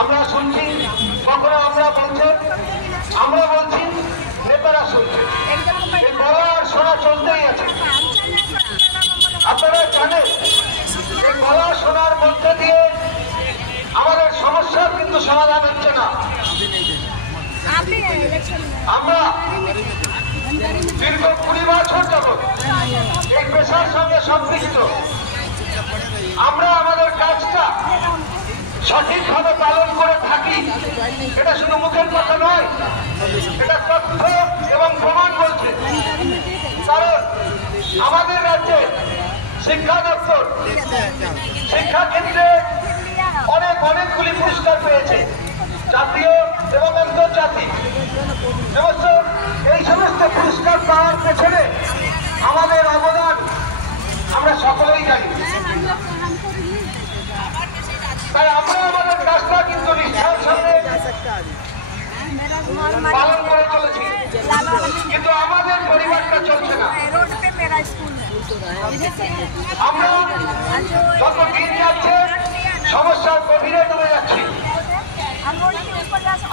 আমরা শুনছি, কখনো আমরা বলছেন, আমরা বলছি, নেতারা শুনছে। এই বলা আর শোনা চলতেই আছে। আপনারা জানেন এই বলা শোনার মধ্যে দিয়ে আমাদের সমস্যার কিন্তু সমাধান হচ্ছে না। আমরা দীর্ঘ 20 বছর যাবৎ এই পেশার সঙ্গে সম্পৃক্ত। আমরা আমাদের কাজটা সঠিকভাবে পালন করে থাকি। এটা শুধু মুখের কথা নয়, এটা তথ্য এবং প্রমাণ বলছে। কারণ আমাদের রাজ্যে শিক্ষা দপ্তর শিক্ষা ক্ষেত্রে অনেকগুলি পুরস্কার পেয়েছে, জাতীয় এবং আন্তর্জাতিক। এই সমস্ত পুরস্কার পাওয়ার পেছনে আমাদের অবদান আমরা সকলেই জানি। তাই আমরা আমাদের কাজটা কিন্তু নিষ্ঠার সাথে পালন করে চলেছি, কিন্তু আমাদের পরিবারটা চলছে না। আমরা যত দিন যাচ্ছে সমস্যার গভীরে ডুবে যাচ্ছি।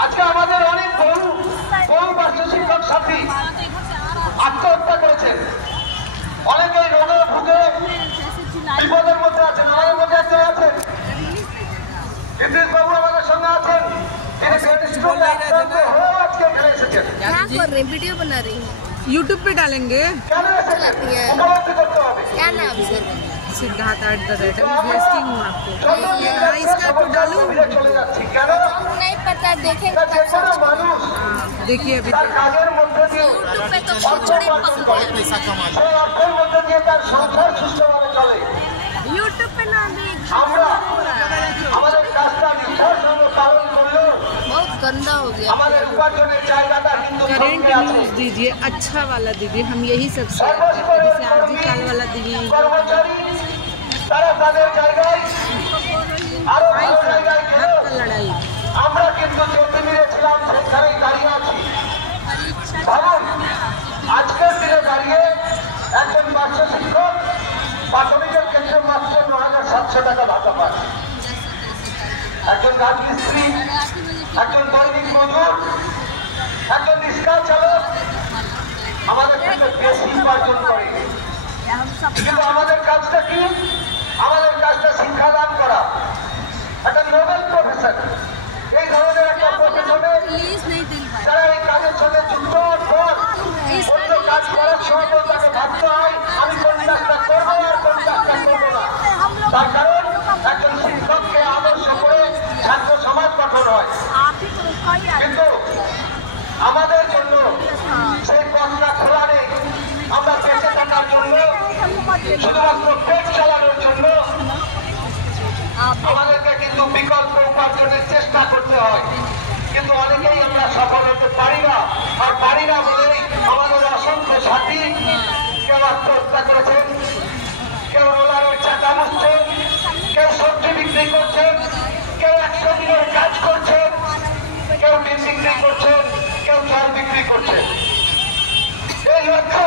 আজকে আমাদের অনেক বহু পার্শ্ব শিক্ষক সাথী আত্মহত্যা করেছেন, অনেকেই রোগে ভুগে বিপদের মধ্যে আছেন। আমাদের মধ্যে একজন আছেন, ইদ্রিস বাবু আমাদের সঙ্গে আছেন, তিনি আজকে ফিরে এসেছেন। वीडियो बना रही है, यूट्यूब पे डालेंगे। উপলব্ধি করতে হবে। क्या नाम सर? सिद्धार्थ भेजती हूँ आपको। इसका तो डालूं। চলে যাচ্ছি কেন? हमको नहीं पता, देखेंगे যে কোনো মানুষ देखिए अभी তার কাজের মধ্যে দিয়ে यूट्यूब पे तो खिचड़ी पकते हैं। সেই অর্থের মধ্যে দিয়ে তার সংসার সুষ্ঠুভাবে চলে। यूट्यूब पे ना भी আমরা আমাদের কাজটা নিষ্ঠার সঙ্গে পালন করলেও बहुत गंदा हो गया। আমাদের উপার্জনের জায়গাটা কিন্তু करेंट সঙ্গে আছে। न्यूज दीजिए, अच्छा वाला दीजिए, हम यही सब्सक्राइब करते हैं। जैसे आरजी काल वाला दीजिए। কর্মচারী তারা তাদের জায়গায় আরো ভালো জায়গায় গেলেও हाथ का लड़ाई। আমরা কিন্তু যে টেবিলে ছিলাম সেখানেই দাঁড়িয়ে আছি। ভাবুন, আজকের দিনে দাঁড়িয়ে একজন পার্শ্ব শিক্ষক প্রাথমিকের ক্ষেত্রে মাত্র 9,700 টাকা ভাতা পায়। একজন রাজমিস্ত্রি, একজন দৈনিক মজুর, একজন রিক্সা চালক আমাদের থেকে বেশি উপার্জন করে। কিন্তু আমাদের কাজটা কি? আমাদের কাজটা শিক্ষাদান করা, একটা নোবেল প্রফেশন। এই ধরনের একটা প্রফেশনে যারা এই কাজের সঙ্গে যুক্ত হওয়ার পর অন্য কাজ করার সময় তাকে ভাবতে হয় আমি কোন কাজটা করবো আর কোন কাজটা করবো না। তার কারণ একজন শিক্ষককে আদর্শ করে ছাত্র সমাজ গঠন হয়। কিন্তু আমাদের জন্য সেই পথটা খোলা নেই। আমরা বেঁচে থাকার জন্য, শুধুমাত্র পেট চালানোর জন্য আমাদেরকে কিন্তু বিকল্প উপার্জনের চেষ্টা করতে হয়। কিন্তু অনেকেই আমরা সফল হতে পারি না, আর পারি না বলেই আমাদের অসংখ্য সাথী কেউ আত্মহত্যা করেছেন, কেউ রোলারের চাকা মুছছেন, কেউ সবজি বিক্রি করছেন, কেউ 100 দিনের কাজ করছেন, কেউ ডিম বিক্রি করছেন, কেউ চাল বিক্রি করছেন। এই লক্ষ্য